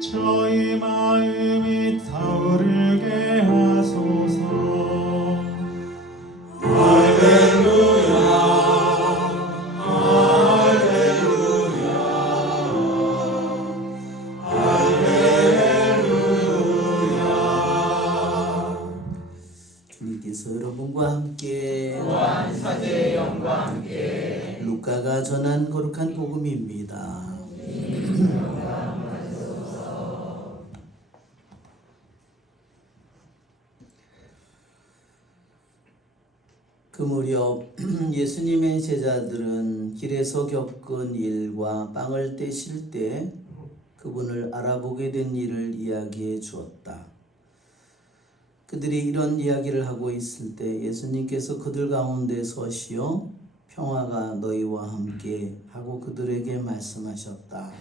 저희 마음이 타오르게 하소서. 할렐루야, 할렐루야, 할렐루야. 주님께서 여러분과 함께 또한 사제의 영과 함께 루카가 전한 거룩한 복음입니다. 그 무렵 예수님의 제자들은 길에서 겪은 일과 빵을 떼실 때 그분을 알아보게 된 일을 이야기해 주었다. 그들이 이런 이야기를 하고 있을 때 예수님께서 그들 가운데 서시어 평화가 너희와 함께 하고 그들에게 말씀하셨다.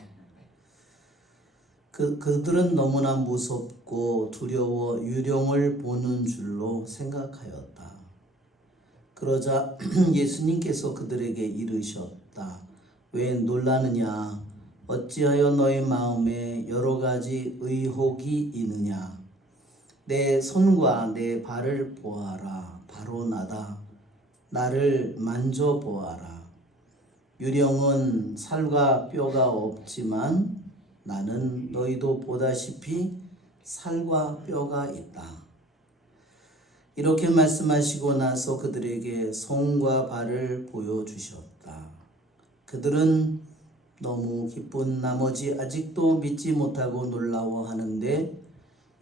그들은 너무나 무섭고 두려워 유령을 보는 줄로 생각하였다. 그러자 예수님께서 그들에게 이르셨다. 왜 놀라느냐? 어찌하여 너희 마음에 여러 가지 의혹이 있느냐? 내 손과 내 발을 보아라. 바로 나다. 나를 만져보아라. 유령은 살과 뼈가 없지만 나는 너희도 보다시피 살과 뼈가 있다. 이렇게 말씀하시고 나서 그들에게 손과 발을 보여주셨다. 그들은 너무 기쁜 나머지 아직도 믿지 못하고 놀라워하는데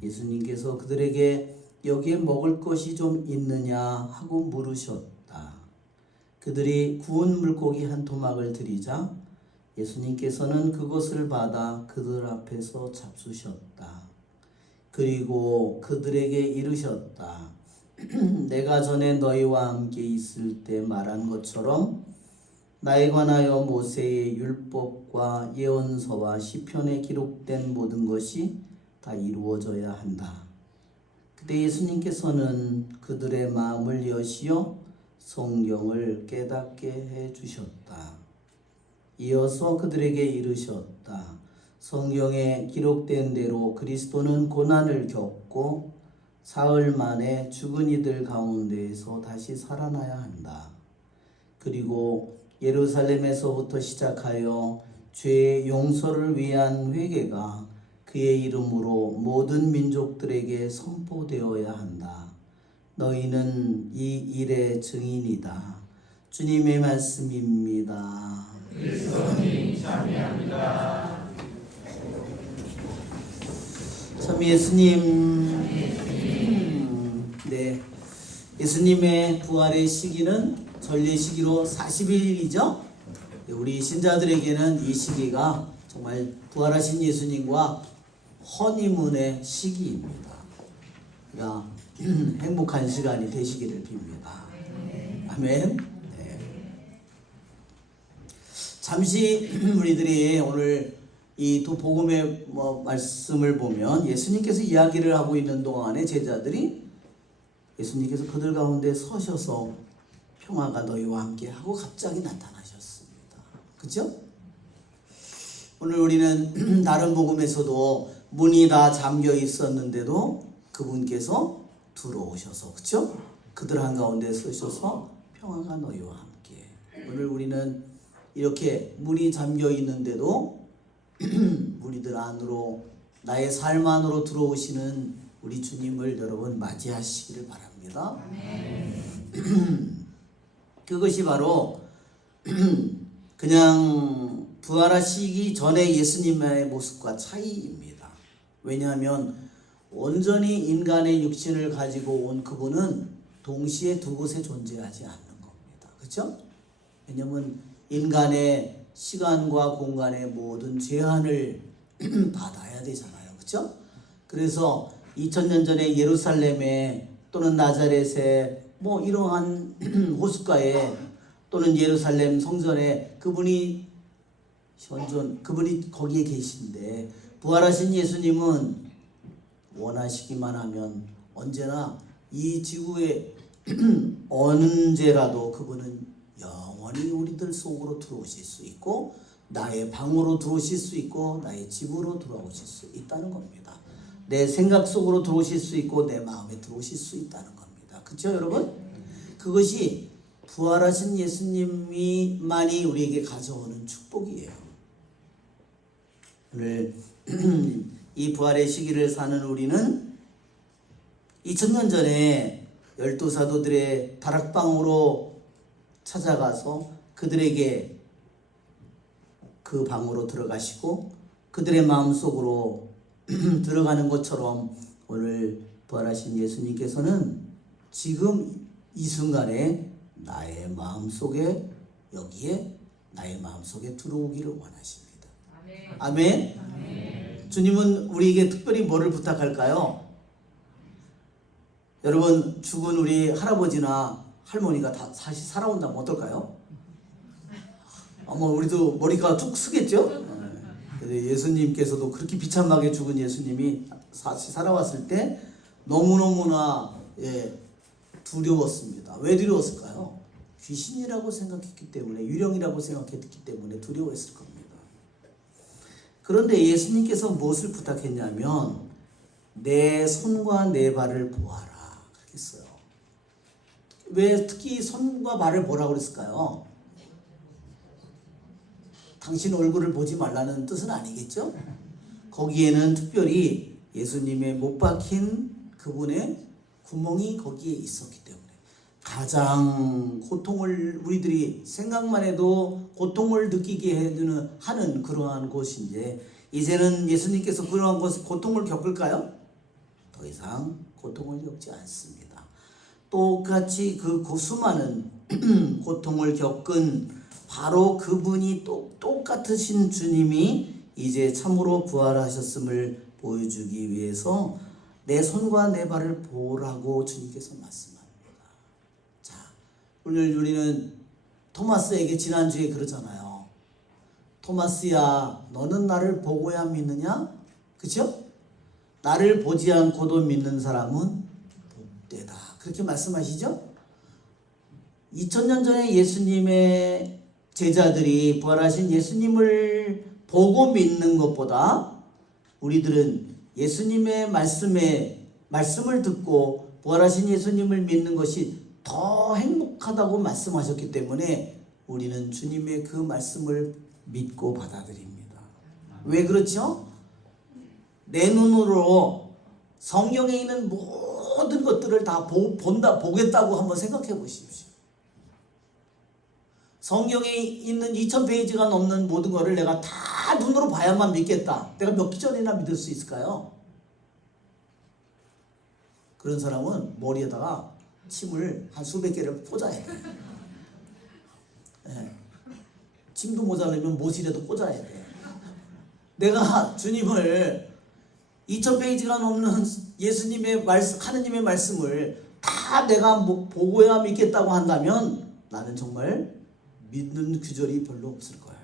예수님께서 그들에게 여기에 먹을 것이 좀 있느냐 하고 물으셨다. 그들이 구운 물고기 한 토막을 드리자 예수님께서는 그것을 받아 그들 앞에서 잡수셨다. 그리고 그들에게 이르셨다. 내가 전에 너희와 함께 있을 때 말한 것처럼 나에 관하여 모세의 율법과 예언서와 시편에 기록된 모든 것이 다 이루어져야 한다. 그때 예수님께서는 그들의 마음을 여시어 성경을 깨닫게 해 주셨다. 이어서 그들에게 이르셨다. 성경에 기록된 대로 그리스도는 고난을 겪고 사흘 만에 죽은 이들 가운데에서 다시 살아나야 한다. 그리고 예루살렘에서부터 시작하여 죄의 용서를 위한 회개가 그의 이름으로 모든 민족들에게 선포되어야 한다. 너희는 이 일의 증인이다. 주님의 말씀입니다. 그리스도님 참여합니다. 참 예수님, 네, 예수님의 부활의 시기는 전례 시기로 40일이죠. 우리 신자들에게는 이 시기가 정말 부활하신 예수님과 허니문의 시기입니다. 그러니까 행복한 시간이 되시기를 빕니다. 아멘. 네. 잠시 우리들이 오늘 이 두 복음의 말씀을 보면 예수님께서 이야기를 하고 있는 동안에 제자들이 예수님께서 그들 가운데 서셔서 평화가 너희와 함께 하고 갑자기 나타나셨습니다. 그렇죠? 오늘 우리는 다른 복음에서도 문이 다 잠겨 있었는데도 그분께서 들어오셔서, 그렇죠? 그들 한가운데 서셔서 평화가 너희와 함께. 오늘 우리는 이렇게 문이 잠겨 있는데도 우리들 안으로, 나의 삶 안으로 들어오시는 우리 주님을 여러분 맞이하시기를 바랍니다. 그것이 바로 그냥 부활하시기 전에 예수님의 모습과 차이입니다. 왜냐하면 온전히 인간의 육신을 가지고 온 그분은 동시에 두 곳에 존재하지 않는 겁니다. 그렇죠? 왜냐하면 인간의 시간과 공간의 모든 제한을 받아야 되잖아요. 그렇죠? 그래서 2000년 전에 예루살렘에 또는 나자렛에 이러한 호숫가에 또는 예루살렘 성전에 그분이 거기에 계신데 부활하신 예수님은 원하시기만 하면 언제나 이 지구에 언제라도 그분은 영원히 우리들 속으로 들어오실 수 있고 나의 방으로 들어오실 수 있고 나의 집으로 들어오실 수 있다는 겁니다. 내 생각 속으로 들어오실 수 있고 내 마음에 들어오실 수 있다는 겁니다. 그렇죠 여러분? 그것이 부활하신 예수님이만이 우리에게 가져오는 축복이에요. 오늘 이 부활의 시기를 사는 우리는 2000년 전에 12사도들의 다락방으로 찾아가서 그들에게 그 방으로 들어가시고 그들의 마음속으로 들어가는 것처럼 오늘 부활하신 예수님께서는 지금 이 순간에 나의 마음속에 여기에 나의 마음속에 들어오기를 원하십니다. 아멘. 아멘. 주님은 우리에게 특별히 뭐를 부탁할까요? 여러분 죽은 우리 할아버지나 할머니가 다 다시 살아온다면 어떨까요? 아마 우리도 머리가 쭉 쓰겠죠? 예수님께서도 그렇게 비참하게 죽은 예수님이 다시 살아왔을 때 너무너무나 두려웠습니다. 왜 두려웠을까요? 귀신이라고 생각했기 때문에, 유령이라고 생각했기 때문에 두려워했을 겁니다. 그런데 예수님께서 무엇을 부탁했냐면 내 손과 내 발을 보아라 그렇게 했어요. 왜 특히 손과 발을 보라고 그랬을까요? 당신 얼굴을 보지 말라는 뜻은 아니겠죠? 거기에는 특별히 예수님의 못 박힌 그분의 구멍이 거기에 있었기 때문에 가장 고통을 우리들이 생각만 해도 고통을 느끼게 하는 그러한 곳인데 이제는 예수님께서 그러한 고통을 겪을까요? 더 이상 고통을 겪지 않습니다. 똑같이 그 수많은 고통을 겪은 바로 그분이 똑같으신 주님이 이제 참으로 부활하셨음을 보여주기 위해서 내 손과 내 발을 보라고 주님께서 말씀합니다. 자, 오늘 우리는 토마스에게 지난주에 그러잖아요. 토마스야, 너는 나를 보고야 믿느냐? 그렇죠? 나를 보지 않고도 믿는 사람은 복되다. 그렇게 말씀하시죠? 2000년 전에 예수님의 제자들이 부활하신 예수님을 보고 믿는 것보다 우리들은 예수님의 말씀을 듣고 부활하신 예수님을 믿는 것이 더 행복하다고 말씀하셨기 때문에 우리는 주님의 그 말씀을 믿고 받아들입니다. 왜 그렇죠? 내 눈으로 성경에 있는 모든 것들을 다 보겠다고 한번 생각해 보십시오. 성경에 있는 2000페이지가 넘는 모든 것을 내가 다 눈으로 봐야만 믿겠다. 내가 몇 기전이나 믿을 수 있을까요? 그런 사람은 머리에다가 침을 한 수백 개를 꽂아야 돼. 네. 침도 모자라면 못이라도 꽂아야 돼. 내가 주님을 2000페이지가 넘는 예수님의 말씀, 하느님의 말씀을 다 내가 보고야 믿겠다고 한다면 나는 정말 믿는 규절이 별로 없을 거예요.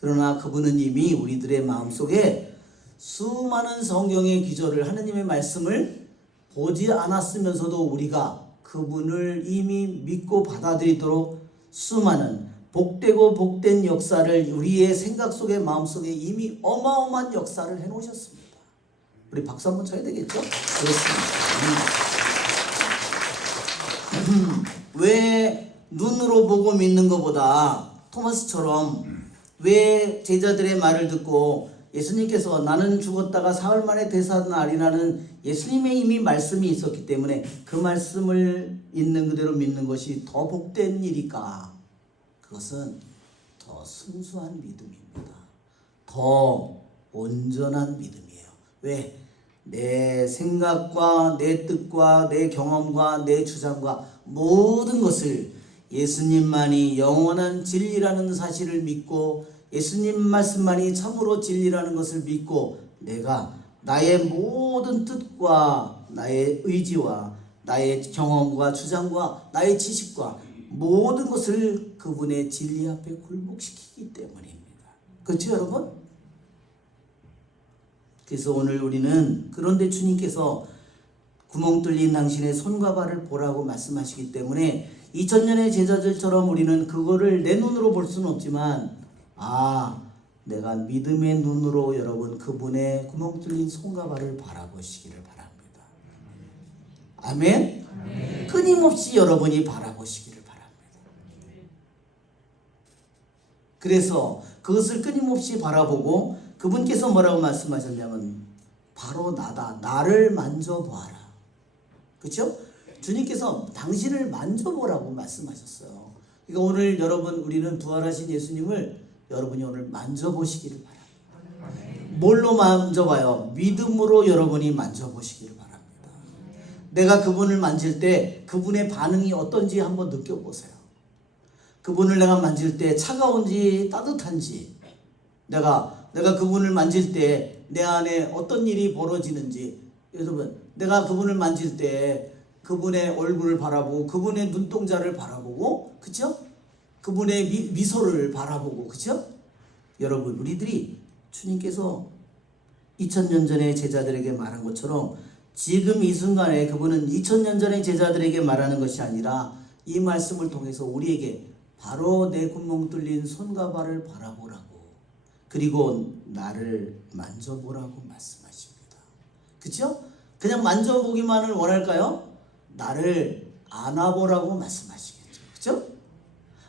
그러나 그분은 이미 우리들의 마음속에 수많은 성경의 규절을 하느님의 말씀을 보지 않았으면서도 우리가 그분을 이미 믿고 받아들이도록 수많은 복되고 복된 역사를 우리의 생각 속에 마음속에 이미 어마어마한 역사를 해놓으셨습니다. 우리 박수 한번 쳐야 되겠죠? 그렇습니다. 왜 눈으로 보고 믿는 것보다 토마스처럼 왜 제자들의 말을 듣고 예수님께서 나는 죽었다가 사흘 만에 되살아나리라는 예수님의 이미 말씀이 있었기 때문에 그 말씀을 있는 그대로 믿는 것이 더 복된 일일까? 그것은 더 순수한 믿음입니다. 더 온전한 믿음이에요. 왜? 내 생각과 내 뜻과 내 경험과 내 주장과 모든 것을 예수님만이 영원한 진리라는 사실을 믿고 예수님 말씀만이 참으로 진리라는 것을 믿고 내가 나의 모든 뜻과 나의 의지와 나의 경험과 주장과 나의 지식과 모든 것을 그분의 진리 앞에 굴복시키기 때문입니다. 그렇죠 여러분? 그래서 오늘 우리는 그런데 주님께서 구멍 뚫린 당신의 손과 발을 보라고 말씀하시기 때문에 2000년의 제자들처럼 우리는 그거를 내 눈으로 볼 수는 없지만 내가 믿음의 눈으로 여러분 그분의 구멍 뚫린 손과 발을 바라보시기를 바랍니다. 아멘? 끊임없이 여러분이 바라보시기를 바랍니다. 그래서 그것을 끊임없이 바라보고 그분께서 뭐라고 말씀하셨냐면 바로 나다. 나를 만져보아라. 그렇죠? 주님께서 당신을 만져보라고 말씀하셨어요. 그러니까 오늘 여러분 우리는 부활하신 예수님을 여러분이 오늘 만져보시기를 바랍니다. 뭘로 만져봐요? 믿음으로 여러분이 만져보시기를 바랍니다. 내가 그분을 만질 때 그분의 반응이 어떤지 한번 느껴보세요. 그분을 내가 만질 때 차가운지 따뜻한지 내가 그분을 만질 때 내 안에 어떤 일이 벌어지는지 여러분 내가 그분을 만질 때 그분의 얼굴을 바라보고 그분의 눈동자를 바라보고 그쵸? 그분의 미소를 바라보고 그쵸? 여러분 우리들이 주님께서 2000년 전에 제자들에게 말한 것처럼 지금 이 순간에 그분은 2000년 전에 제자들에게 말하는 것이 아니라 이 말씀을 통해서 우리에게 바로 내 구멍 뚫린 손과 발을 바라보라고 그리고 나를 만져보라고 말씀하십니다. 그렇죠? 그냥 만져보기만을 원할까요? 나를 안아보라고 말씀하시겠죠. 그렇죠?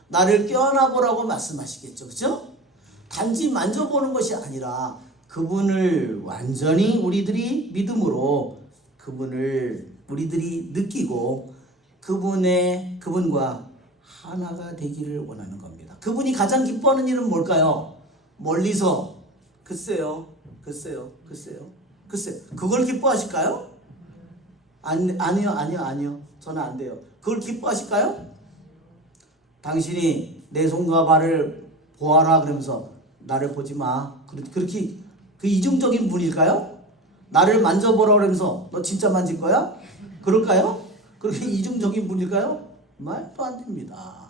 나를 껴안아보라고 말씀하시겠죠. 그렇죠? 단지 만져보는 것이 아니라 그분을 완전히 우리들이 믿음으로 그분을 우리들이 느끼고 그분과 하나가 되기를 원하는 겁니다. 그분이 가장 기뻐하는 일은 뭘까요? 멀리서 글쎄요. 그걸 기뻐하실까요? 아니요. 저는 안 돼요. 그걸 기뻐하실까요? 당신이 내 손과 발을 보아라 그러면서 나를 보지 마. 그렇게 그 이중적인 분일까요? 나를 만져보라 그러면서 너 진짜 만질 거야? 그럴까요? 그렇게 이중적인 분일까요? 말도 안 됩니다.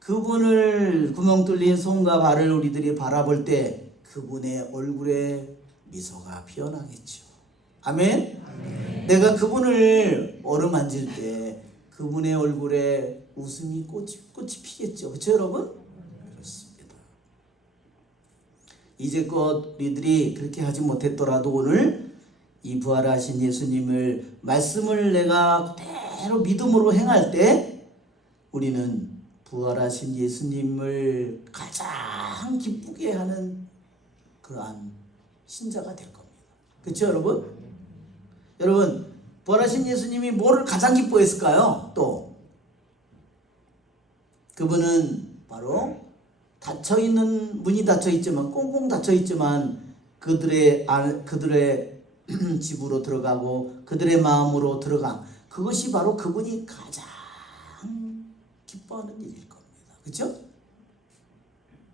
그분을 구멍 뚫린 손과 발을 우리들이 바라볼 때 그분의 얼굴에 미소가 피어나겠죠. 아멘? 내가 그분을 어루만질 때 그분의 얼굴에 웃음이 꽃이 피겠죠. 그렇죠 여러분? 그렇습니다. 이제껏 우리들이 그렇게 하지 못했더라도 오늘 이 부활하신 예수님을 말씀을 내가 그대로 믿음으로 행할 때 우리는 부활하신 예수님을 가장 기쁘게 하는 그러한 신자가 될 겁니다. 그렇죠 여러분? 여러분 부활하신 예수님이 뭐를 가장 기뻐했을까요? 또 그분은 바로 닫혀있는 문이 닫혀있지만 꽁꽁 닫혀있지만 그들의 집으로 들어가고 그들의 마음으로 들어간 그것이 바로 그분이 가장 기뻐하는 일일 겁니다. 그렇죠?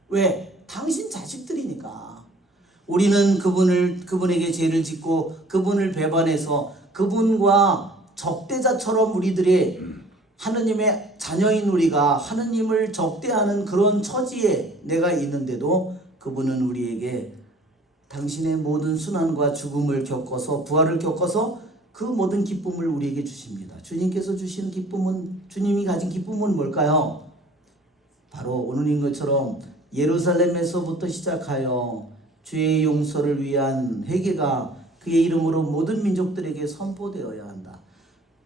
왜? 당신 자식들이니까. 우리는 그분에게 죄를 짓고 그분을 배반해서 그분과 적대자처럼 우리들의 하느님의 자녀인 우리가 하느님을 적대하는 그런 처지에 내가 있는데도 그분은 우리에게 당신의 모든 순환과 죽음을 겪어서 부활을 겪어서 그 모든 기쁨을 우리에게 주십니다. 주님께서 주시는 기쁨은 주님이 가진 기쁨은 뭘까요? 바로 오늘인 것처럼 예루살렘에서부터 시작하여 죄의 용서를 위한 회개가 그의 이름으로 모든 민족들에게 선포되어야 한다.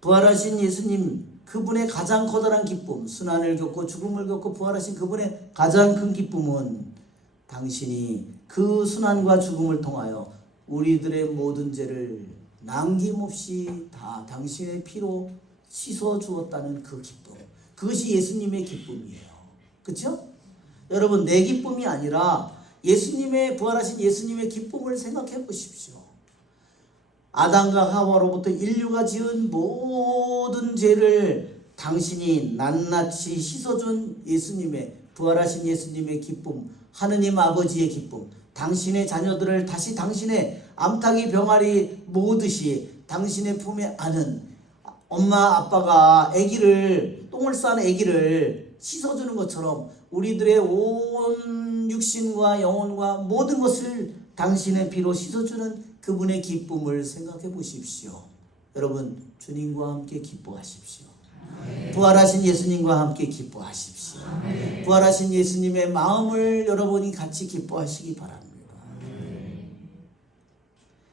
부활하신 예수님 그분의 가장 커다란 기쁨 순환을 겪고 죽음을 겪고 부활하신 그분의 가장 큰 기쁨은 당신이 그 순환과 죽음을 통하여 우리들의 모든 죄를 남김없이 다 당신의 피로 씻어 주었다는 그 기쁨. 그것이 예수님의 기쁨이에요. 그렇죠? 여러분 내 기쁨이 아니라 예수님의 부활하신 예수님의 기쁨을 생각해 보십시오. 아담과 하와로부터 인류가 지은 모든 죄를 당신이 낱낱이 씻어준 예수님의 부활하신 예수님의 기쁨, 하느님 아버지의 기쁨, 당신의 자녀들을 다시 당신의 암탉이 병아리 모으듯이 당신의 품에 안은 엄마 아빠가 똥을 싼 아기를 씻어주는 것처럼 우리들의 온 육신과 영혼과 모든 것을 당신의 피로 씻어주는 그분의 기쁨을 생각해 보십시오. 여러분 주님과 함께 기뻐하십시오. 부활하신 예수님과 함께 기뻐하십시오. 부활하신 예수님의 마음을 여러분이 같이 기뻐하시기 바랍니다.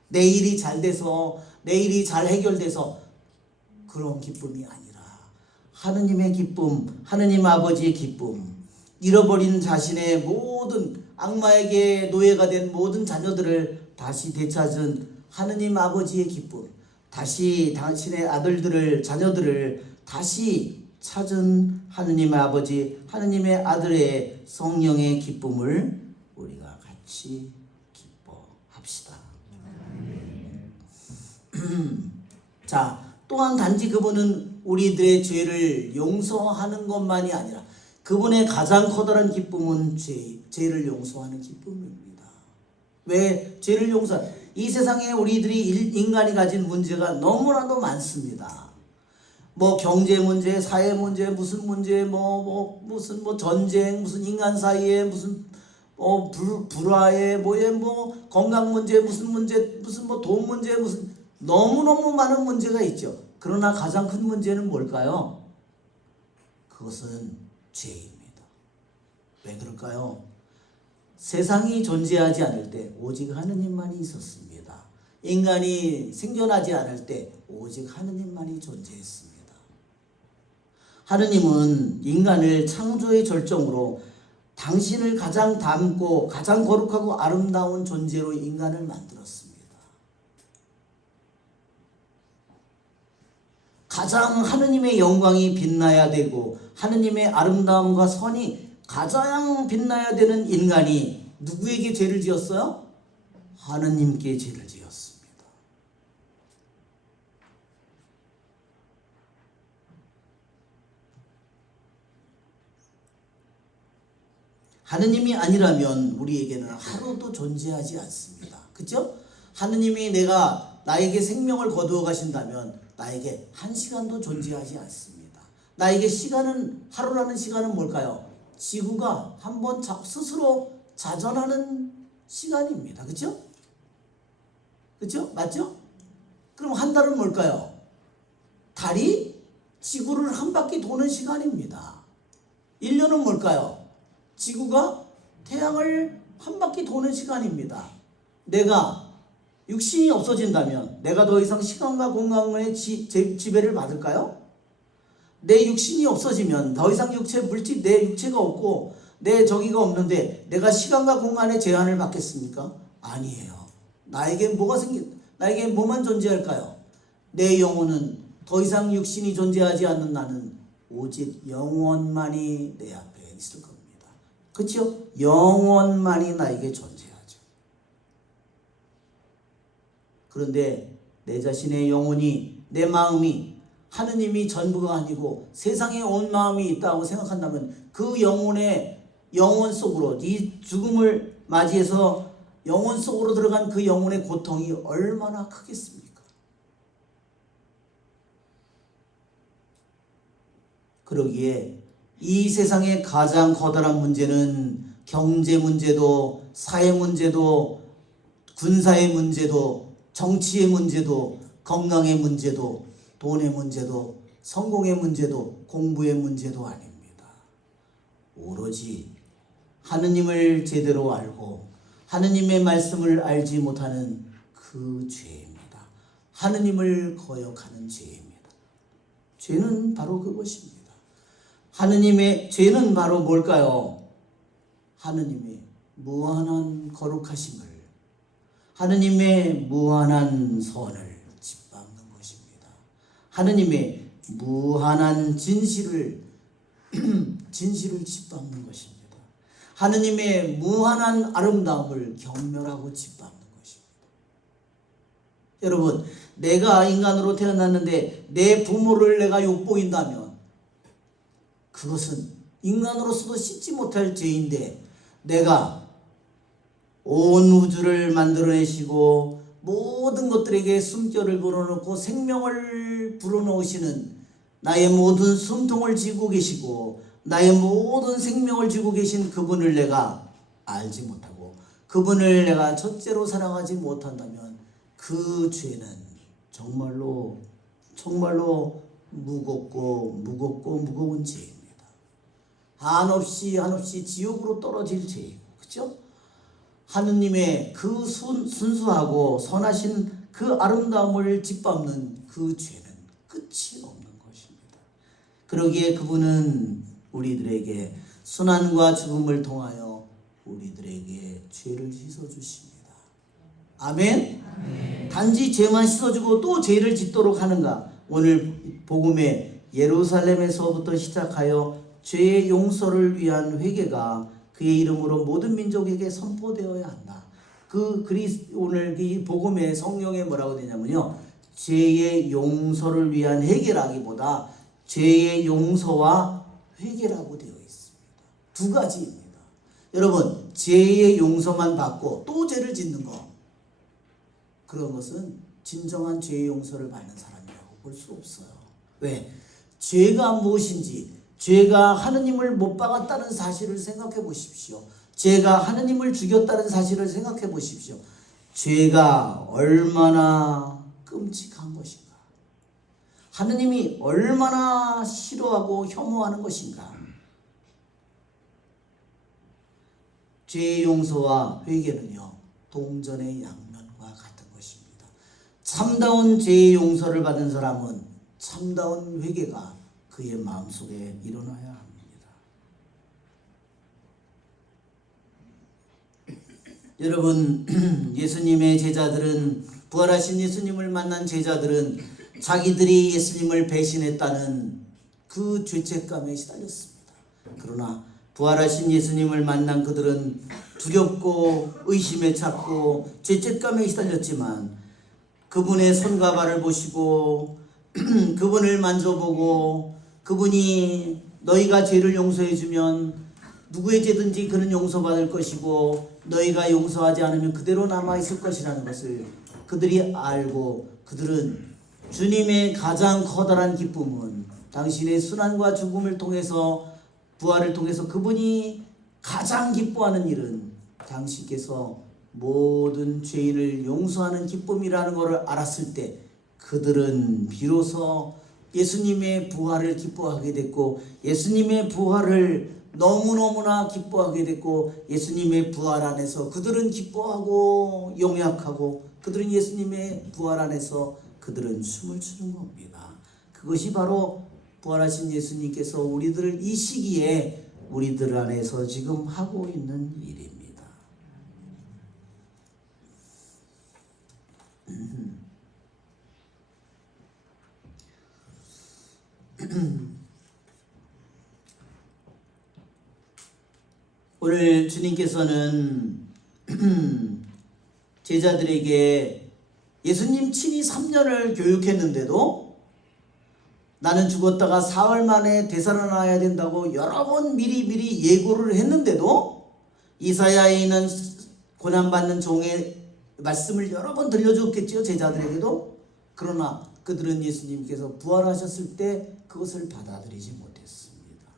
내일이 잘 돼서, 내일이 잘 해결돼서 그런 기쁨이 아니라 하느님의 기쁨, 하느님 아버지의 기쁨, 잃어버린 자신의 모든 악마에게 노예가 된 모든 자녀들을 다시 되찾은 하느님 아버지의 기쁨, 다시 당신의 아들들을, 자녀들을 다시 찾은 하느님 아버지, 하느님의 아들의 성령의 기쁨을 우리가 같이 기뻐합시다. 자, 또한 단지 그분은 우리들의 죄를 용서하는 것만이 아니라 그분의 가장 커다란 기쁨은 죄를 용서하는 기쁨입니다. 왜 죄를 이 세상에 우리들이 인간이 가진 문제가 너무나도 많습니다. 뭐 경제 문제, 사회 문제, 무슨 문제, 무슨 전쟁, 무슨 인간 사이에 무슨 불화에 건강 문제, 무슨 돈 문제, 무슨 너무너무 많은 문제가 있죠. 그러나 가장 큰 문제는 뭘까요? 그것은 죄입니다. 왜 그럴까요? 세상이 존재하지 않을 때 오직 하느님만이 있었습니다. 인간이 생겨나지 않을 때 오직 하느님만이 존재했습니다. 하느님은 인간을 창조의 절정으로 당신을 가장 닮고 가장 거룩하고 아름다운 존재로 인간을 만들었습니다. 가장 하느님의 영광이 빛나야 되고 하느님의 아름다움과 선이 가장 빛나야 되는 인간이 누구에게 죄를 지었어요? 하느님께 죄를 지었습니다. 하느님이 아니라면 우리에게는 하루도 존재하지 않습니다. 그렇죠? 하느님이 나에게 생명을 거두어 가신다면 나에게 한 시간도 존재하지 않습니다. 나에게 하루라는 시간은 뭘까요? 지구가 한번 스스로 자전하는 시간입니다. 그렇죠? 그렇죠? 맞죠? 그럼 한 달은 뭘까요? 달이 지구를 한 바퀴 도는 시간입니다. 1년은 뭘까요? 지구가 태양을 한 바퀴 도는 시간입니다. 내가 육신이 없어진다면 내가 더 이상 시간과 공간의 지배를 받을까요? 내 육신이 없어지면 더 이상 내 육체가 없고 내 저기가 없는데 내가 시간과 공간의 제한을 받겠습니까? 아니에요. 나에게 뭐만 존재할까요? 내 영혼은 더 이상 육신이 존재하지 않는 나는 오직 영원만이 내 앞에 있을 겁니다. 그렇죠? 영원만이 나에게 존재하죠. 그런데 내 자신의 영혼이, 내 마음이 하느님이 전부가 아니고 세상에 온 마음이 있다고 생각한다면 그 영혼 속으로 이 죽음을 맞이해서 영혼 속으로 들어간 그 영혼의 고통이 얼마나 크겠습니까? 그러기에 이 세상의 가장 커다란 문제는 경제 문제도, 사회 문제도, 군사의 문제도, 정치의 문제도, 건강의 문제도, 돈의 문제도, 성공의 문제도, 공부의 문제도 아닙니다. 오로지 하느님을 제대로 알고 하느님의 말씀을 알지 못하는 그 죄입니다. 하느님을 거역하는 죄입니다. 죄는 바로 그것입니다. 하느님의 죄는 바로 뭘까요? 하느님의 무한한 거룩하심을, 하느님의 무한한 선을 짓밟는 것입니다. 하느님의 무한한 진실을 짓밟는 것입니다. 하느님의 무한한 아름다움을 경멸하고 짓밟는 것입니다. 여러분, 내가 인간으로 태어났는데 내 부모를 내가 욕보인다면 그것은 인간으로서도 씻지 못할 죄인데, 내가 온 우주를 만들어내시고 모든 것들에게 숨결을 불어넣고 생명을 불어넣으시는 나의 모든 숨통을 쥐고 계시고 나의 모든 생명을 쥐고 계신 그분을 내가 알지 못하고 그분을 내가 첫째로 사랑하지 못한다면 그 죄는 정말로 무겁고 무거운 죄입니다. 한없이 지옥으로 떨어질 죄이고, 그렇죠? 하느님의 그 순수하고 선하신 그 아름다움을 짓밟는 그 죄는 끝이 없는 것입니다. 그러기에 그분은 우리들에게 순환과 죽음을 통하여 우리들에게 죄를 씻어주십니다. 아멘? 단지 죄만 씻어주고 또 죄를 짓도록 하는가? 오늘 복음에 예루살렘에서부터 시작하여 죄의 용서를 위한 회개가 그의 이름으로 모든 민족에게 선포되어야 한다. 오늘 이 복음의 성경에 뭐라고 되냐면요, 죄의 용서를 위한 회개라기보다 죄의 용서와 회개라고 되어 있습니다. 두 가지입니다. 여러분, 죄의 용서만 받고 또 죄를 짓는 거, 그런 것은 진정한 죄의 용서를 받는 사람이라고 볼 수 없어요. 왜? 죄가 무엇인지, 죄가 하느님을 못 박았다는 사실을 생각해 보십시오. 죄가 하느님을 죽였다는 사실을 생각해 보십시오. 죄가 얼마나 끔찍한 것인가, 하느님이 얼마나 싫어하고 혐오하는 것인가. 죄의 용서와 회개는요, 동전의 양면과 같은 것입니다. 참다운 죄의 용서를 받은 사람은 참다운 회개가 그의 마음속에 일어나야 합니다. 여러분, 예수님의 제자들은, 부활하신 예수님을 만난 제자들은 자기들이 예수님을 배신했다는 그 죄책감에 시달렸습니다. 그러나 부활하신 예수님을 만난 그들은 두렵고 의심에 찼고 죄책감에 시달렸지만 그분의 손과 발을 보시고 그분을 만져보고 그분이 너희가 죄를 용서해 주면 누구의 죄든지 그는 용서받을 것이고 너희가 용서하지 않으면 그대로 남아있을 것이라는 것을 그들이 알고, 그들은 주님의 가장 커다란 기쁨은 당신의 순환과 죽음을 통해서, 부활을 통해서 그분이 가장 기뻐하는 일은 당신께서 모든 죄인을 용서하는 기쁨이라는 것을 알았을 때 그들은 비로소 예수님의 부활을 기뻐하게 됐고, 예수님의 부활을 너무너무나 기뻐하게 됐고, 예수님의 부활 안에서 그들은 기뻐하고 용약하고, 그들은 예수님의 부활 안에서 그들은 춤을 추는 겁니다. 그것이 바로 부활하신 예수님께서 우리들을 이 시기에 우리들 안에서 지금 하고 있는 일입니다. 오늘 주님께서는 제자들에게 예수님 친히 3년을 교육했는데도 나는 죽었다가 사흘 만에 되살아나야 된다고 여러 번 미리 예고를 했는데도, 이사야에 있는 고난받는 종의 말씀을 여러 번 들려줬겠지요, 제자들에게도. 그러나 그들은 예수님께서 부활하셨을 때 그것을 받아들이지 못했습니다.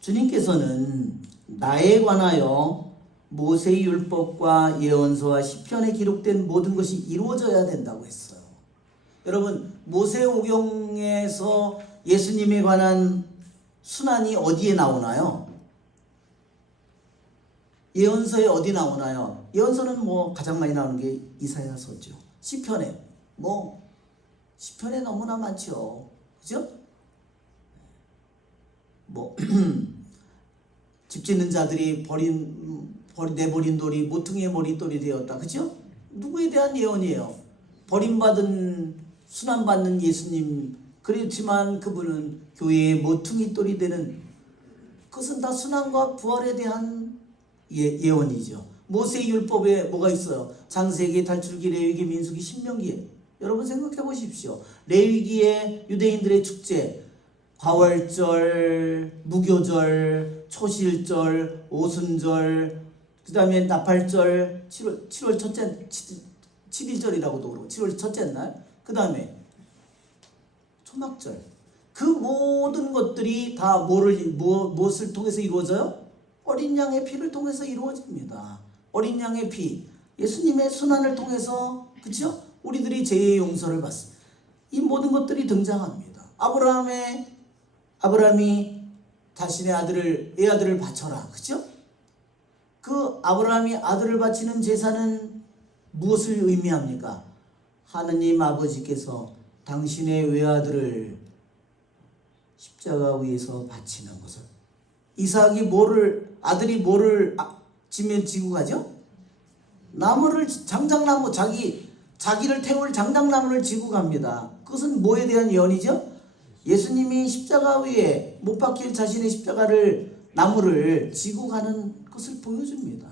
주님께서는 나에 관하여 모세의 율법과 예언서와 시편에 기록된 모든 것이 이루어져야 된다고 했어요. 여러분, 모세오경에서 예수님에 관한 순환이 어디에 나오나요? 예언서에 어디 나오나요? 예언서는 가장 많이 나오는 게 이사야서죠. 시편에 시편에 너무나 많죠. 그죠? 집 짓는 자들이 내버린 돌이 모퉁이의 머릿돌이 되었다. 그죠? 누구에 대한 예언이에요? 버림받은, 순환받는 예수님. 그렇지만 그분은 교회의 모퉁이돌이 되는, 그것은 다 순환과 부활에 대한 예언이죠. 모세의 율법에 뭐가 있어요? 창세기, 탈출기, 레위기, 민수기, 신명기에. 여러분 생각해 보십시오. 레위기에 유대인들의 축제, 과월절, 무교절, 초실절, 오순절, 그 다음에 나팔절, 7월 첫째, 7일절이라고도 그러고 7월 첫째 날, 그 다음에 초막절. 그 모든 것들이 다 무엇을 통해서 이루어져요? 어린 양의 피를 통해서 이루어집니다. 어린 양의 피, 예수님의 순환을 통해서, 그렇죠? 우리들이 죄의 용서를 받습니다. 이 모든 것들이 등장합니다. 아브라함이 자신의 애아들을 바쳐라. 그죠? 그 아브라함이 아들을 바치는 제사는 무엇을 의미합니까? 하느님 아버지께서 당신의 외아들을 십자가 위에서 바치는 것을. 이삭이 아들이 뭐를 지고 가죠? 장작나무, 자기를 태울 장작나무를 지고 갑니다. 그것은 뭐에 대한 예언이죠? 예수님이 십자가 위에 못 박힐 자신의 나무를 지고 가는 것을 보여줍니다.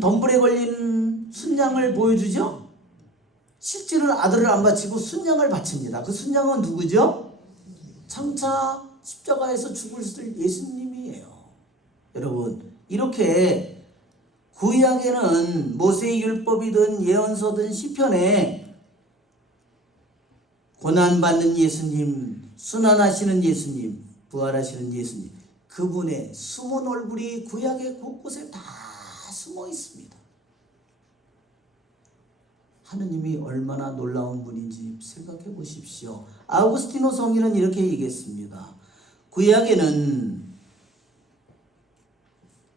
덤불에 걸린 순양을 보여주죠? 실제로는 아들을 안 바치고 순양을 바칩니다. 그 순양은 누구죠? 장차 십자가에서 죽을 예수님이에요. 여러분, 이렇게 구약에는 모세의 율법이든 예언서든 시편에 고난받는 예수님, 순환하시는 예수님, 부활하시는 예수님, 그분의 숨은 얼굴이 구약의 곳곳에 다 숨어 있습니다. 하느님이 얼마나 놀라운 분인지 생각해 보십시오. 아우구스티노 성인은 이렇게 얘기했습니다. 구약에는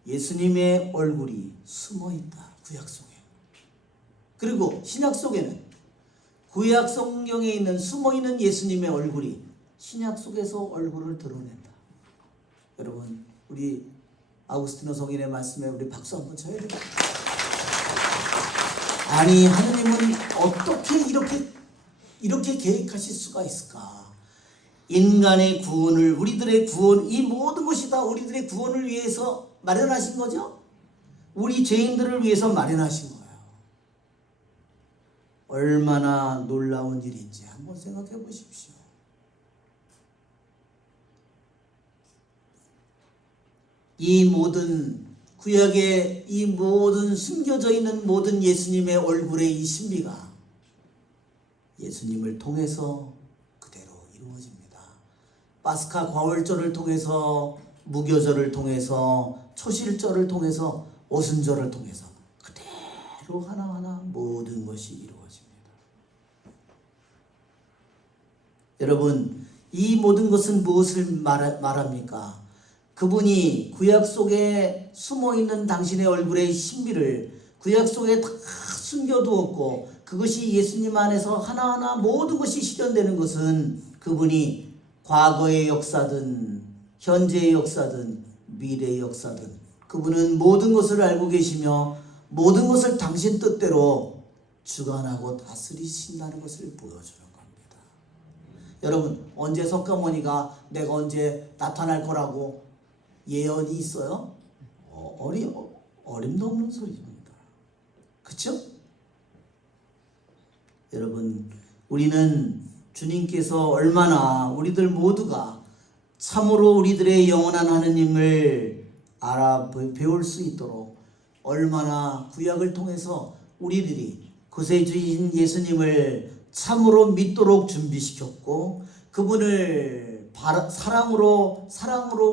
예수님의 얼굴이 숨어 있다. 구약 속에. 그리고 신약 속에는 구약 성경에 있는 숨어 있는 예수님의 얼굴이 신약 속에서 얼굴을 드러낸다. 여러분, 우리 아우구스티노 성인의 말씀에 우리 박수 한번 쳐야 됩니다. 아니, 하느님은 어떻게 이렇게 계획하실 수가 있을까? 인간의 구원을, 우리들의 구원, 이 모든 것이 다 우리들의 구원을 위해서 마련하신 거죠? 우리 죄인들을 위해서 마련하신 거예요. 얼마나 놀라운 일인지 한번 생각해 보십시오. 이 모든 구약의 이 모든 숨겨져 있는 모든 예수님의 얼굴의 이 신비가 예수님을 통해서 그대로 이루어집니다. 파스카 과월절을 통해서, 무교절을 통해서, 초실절을 통해서, 오순절을 통해서 그대로 하나하나 모든 것이 이루어집니다. 여러분, 이 모든 것은 무엇을 말합니까? 그분이 구약 속에 숨어있는 당신의 얼굴의 신비를 구약 속에 다 숨겨두었고, 그것이 예수님 안에서 하나하나 모든 것이 실현되는 것은 그분이 과거의 역사든 현재의 역사든 미래의 역사든 그분은 모든 것을 알고 계시며 모든 것을 당신 뜻대로 주관하고 다스리신다는 것을 보여주는 겁니다. 여러분, 언제 석가모니가 내가 언제 나타날 거라고 예언이 있어요? 어림도 없는 소리입니다. 그렇죠? 여러분, 우리는 주님께서 얼마나 우리들 모두가 참으로 우리들의 영원한 하느님을 배울 수 있도록 얼마나 구약을 통해서 우리들이 구세주인 예수님을 참으로 믿도록 준비시켰고, 그분을 사랑으로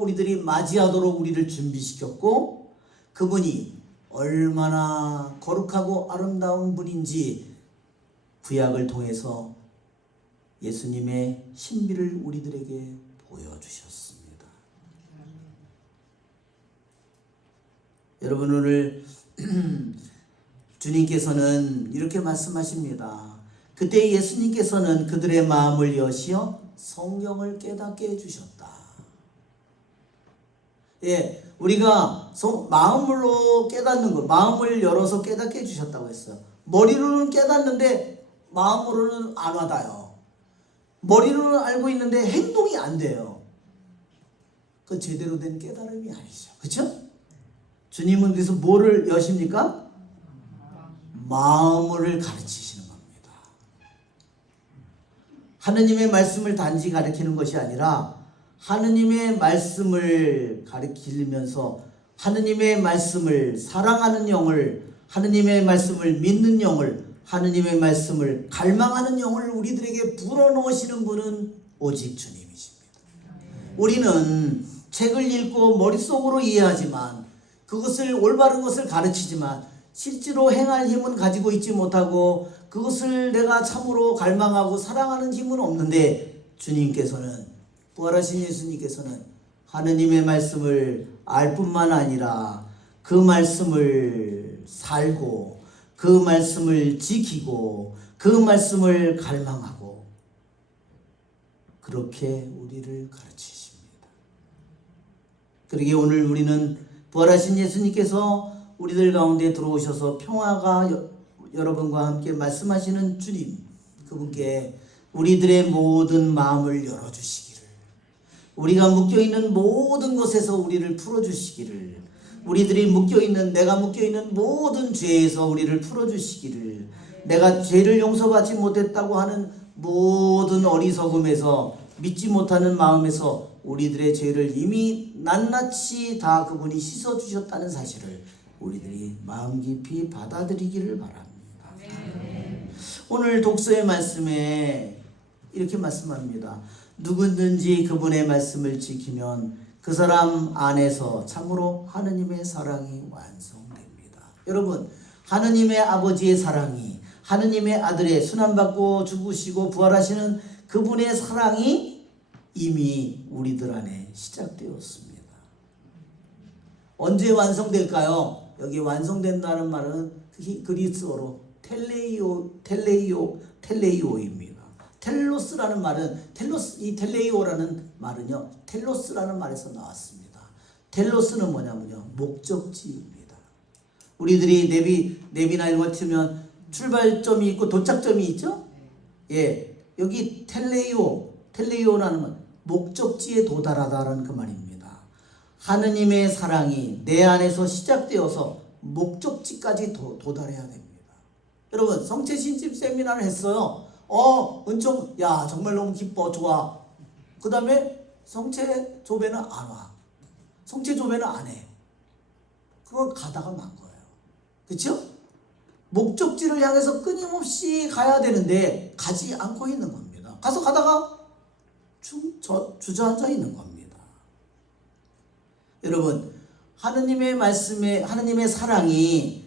우리들이 맞이하도록 우리를 준비시켰고, 그분이 얼마나 거룩하고 아름다운 분인지 구약을 통해서 예수님의 신비를 우리들에게 보여주셨습니다. 여러분, 오늘 주님께서는 이렇게 말씀하십니다. 그때 예수님께서는 그들의 마음을 여시어 성경을 깨닫게 해주셨다. 예, 우리가 마음으로 깨닫는 것, 마음을 열어서 깨닫게 해주셨다고 했어요. 머리로는 깨닫는데 마음으로는 안 와닿아요. 머리로는 알고 있는데 행동이 안 돼요. 그건 제대로 된 깨달음이 아니죠. 그렇죠? 주님은 그래서 뭐를 여십니까? 마음을 가르치시는 겁니다. 하느님의 말씀을 단지 가르치는 것이 아니라 하느님의 말씀을 가르치면서 하느님의 말씀을 사랑하는 영을, 하느님의 말씀을 믿는 영을, 하느님의 말씀을 갈망하는 영을 우리들에게 불어넣으시는 분은 오직 주님이십니다. 우리는 책을 읽고 머릿속으로 이해하지만, 그것을 올바른 것을 가르치지만, 실제로 행할 힘은 가지고 있지 못하고 그것을 내가 참으로 갈망하고 사랑하는 힘은 없는데 주님께서는, 부활하신 예수님께서는 하느님의 말씀을 알 뿐만 아니라 그 말씀을 살고 그 말씀을 지키고 그 말씀을 갈망하고 그렇게 우리를 가르치십니다. 그러기에 오늘 우리는 부활하신 예수님께서 우리들 가운데 들어오셔서 평화가 여러분과 함께 말씀하시는 주님, 그분께 우리들의 모든 마음을 열어주시기를, 우리가 묶여있는 모든 것에서 우리를 풀어주시기를, 우리들이 묶여있는, 내가 묶여있는 모든 죄에서 우리를 풀어주시기를, 내가 죄를 용서받지 못했다고 하는 모든 어리석음에서, 믿지 못하는 마음에서 우리들의 죄를 이미 낱낱이 다 그분이 씻어주셨다는 사실을 우리들이 마음 깊이 받아들이기를 바랍니다. 오늘 독서의 말씀에 이렇게 말씀합니다. 누구든지 그분의 말씀을 지키면 그 사람 안에서 참으로 하느님의 사랑이 완성됩니다. 여러분, 하느님의 아버지의 사랑이, 하느님의 아들의 순환받고 죽으시고 부활하시는 그분의 사랑이 이미 우리들 안에 시작되었습니다. 언제 완성될까요? 여기 완성된다는 말은 그리스어로 텔레이오입니다. 텔로스라는 말은 이 텔레이오라는 말은요, 텔로스라는 말에서 나왔습니다. 텔로스는 뭐냐면요, 목적지입니다. 우리들이 내비나 이런 거 치면 출발점이 있고 도착점이 있죠? 예, 여기 텔레이오라는 말, 목적지에 도달하다라는 그 말입니다. 하느님의 사랑이 내 안에서 시작되어서 목적지까지 도달해야 됩니다. 여러분, 성체 신집 세미나를 했어요. 은총, 야, 정말 너무 기뻐, 좋아. 그 다음에 성체 조배는 안 와. 성체 조배는 안 해. 그걸 가다가 만 거예요. 그렇죠? 목적지를 향해서 끊임없이 가야 되는데 가지 않고 있는 겁니다. 가다가 주저앉아 있는 겁니다. 여러분, 하느님의 말씀에, 하느님의 사랑이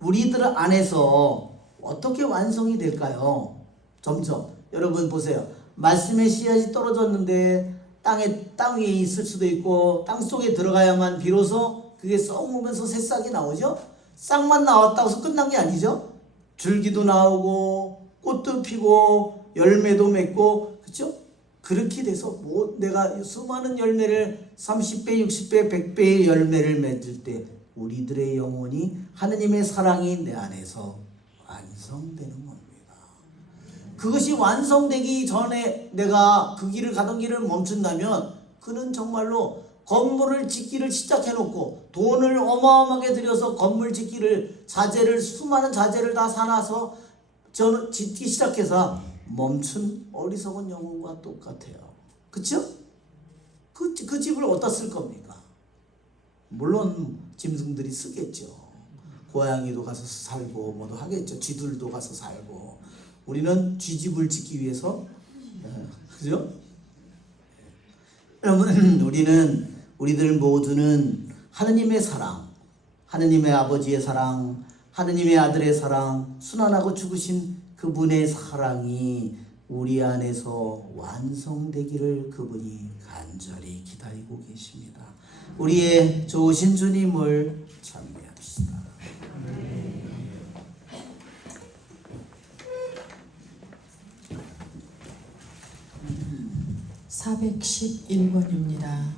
우리들 안에서 어떻게 완성이 될까요? 점점. 여러분 보세요. 말씀의 씨앗이 떨어졌는데 땅 위에 있을 수도 있고 땅 속에 들어가야만 비로소 그게 썩으면서 새싹이 나오죠? 싹만 나왔다고 해서 끝난 게 아니죠? 줄기도 나오고 꽃도 피고 열매도 맺고, 그렇죠? 그렇게 돼서 내가 수많은 열매를 30배, 60배, 100배의 열매를 맺을 때 우리들의 영혼이 하느님의 사랑이 내 안에서 완성되는 겁니다. 그것이 완성되기 전에 내가 그 길을 가던 길을 멈춘다면 그는 정말로 건물을 짓기를 시작해놓고 돈을 어마어마하게 들여서 건물 짓기를 수많은 자재를 다 사놔서 저는 짓기 시작해서 멈춘 어리석은 영혼과 똑같아요. 그쵸? 그 집을 어디다 쓸 겁니까? 물론 짐승들이 쓰겠죠. 고양이도 가서 살고 뭐도 하겠죠. 쥐들도 가서 살고. 우리는 쥐집을 짓기 위해서, 그죠? 여러분, 우리들 모두는 하느님의 사랑, 하느님의 아버지의 사랑, 하느님의 아들의 사랑, 순환하고 죽으신 그분의 사랑이 우리 안에서 완성되기를 그분이 간절히 기다리고 계십니다. 우리의 좋으신 주님을 찬미합시다. 411번입니다.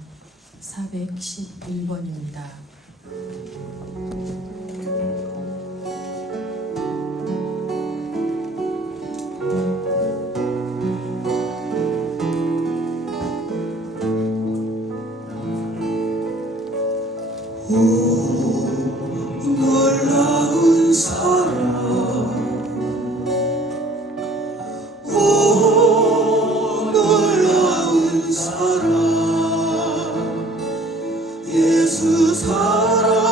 411번입니다. 놀라운 사랑, 놀라운 사랑, 예수 사랑.